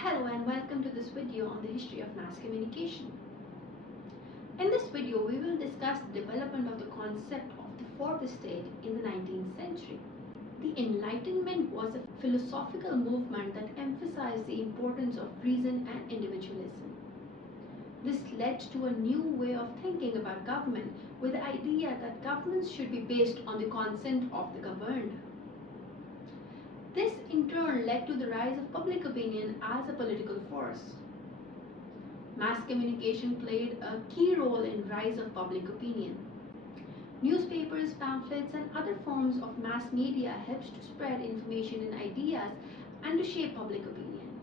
Hello and welcome to this video on the history of mass communication. In this video, we will discuss the development of the concept of the fourth estate in the 19th century. The Enlightenment was a philosophical movement that emphasized the importance of reason and individualism. This led to a new way of thinking about government, with the idea that governments should be based on the consent of the governed. This in turn led to the rise of public opinion as a political force. Mass communication played a key role in the rise of public opinion. Newspapers, pamphlets, and other forms of mass media helped to spread information and ideas and to shape public opinion.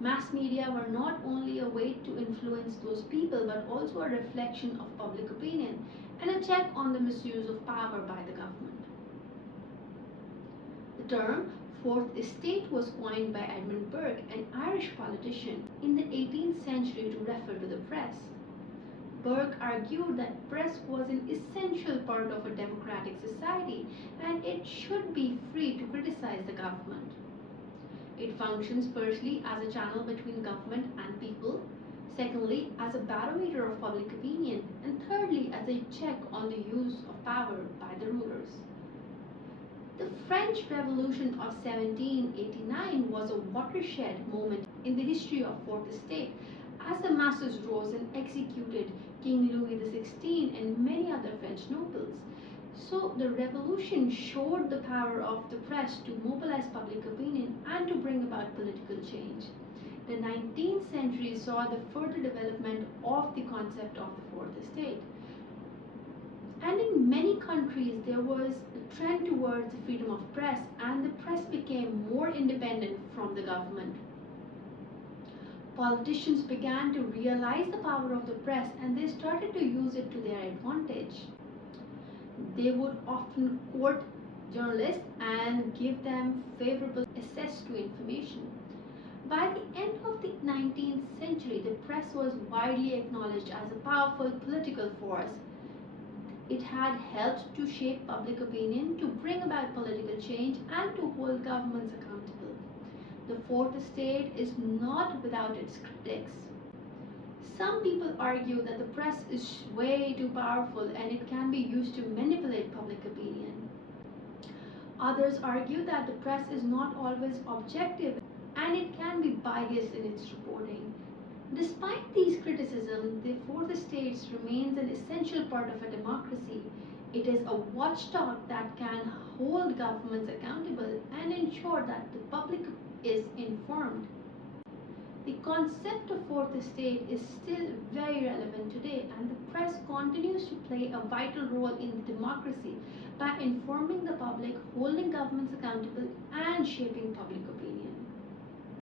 Mass media were not only a way to influence those people but also a reflection of public opinion and a check on the misuse of power by the government. The term Fourth Estate was coined by Edmund Burke, an Irish politician, in the 18th century to refer to the press. Burke argued that press was an essential part of a democratic society and it should be free to criticize the government. It functions firstly as a channel between government and people, secondly as a barometer of public opinion, and thirdly as a check on the use of power by the rulers. The French Revolution of 1789 was a watershed moment in the history of Fourth Estate as the masses rose and executed King Louis XVI and many other French nobles. So the revolution showed the power of the press to mobilize public opinion and to bring about political change. The 19th century saw the further development of the concept of the Fourth Estate. And in many countries, there was a trend towards the freedom of press, and the press became more independent from the government. Politicians began to realize the power of the press and they started to use it to their advantage. They would often quote journalists and give them favorable access to information. By the end of the 19th century, the press was widely acknowledged as a powerful political force. It had helped to shape public opinion, to bring about political change, and to hold governments accountable. The Fourth Estate is not without its critics. Some people argue that the press is way too powerful and it can be used to manipulate public opinion. Others argue that the press is not always objective and it can be biased in its reporting. Despite these criticisms, the Fourth Estate remains an essential part of a democracy. It is a watchdog that can hold governments accountable and ensure that the public is informed. The concept of Fourth Estate is still very relevant today, and the press continues to play a vital role in the democracy by informing the public, holding governments accountable, and shaping public opinion.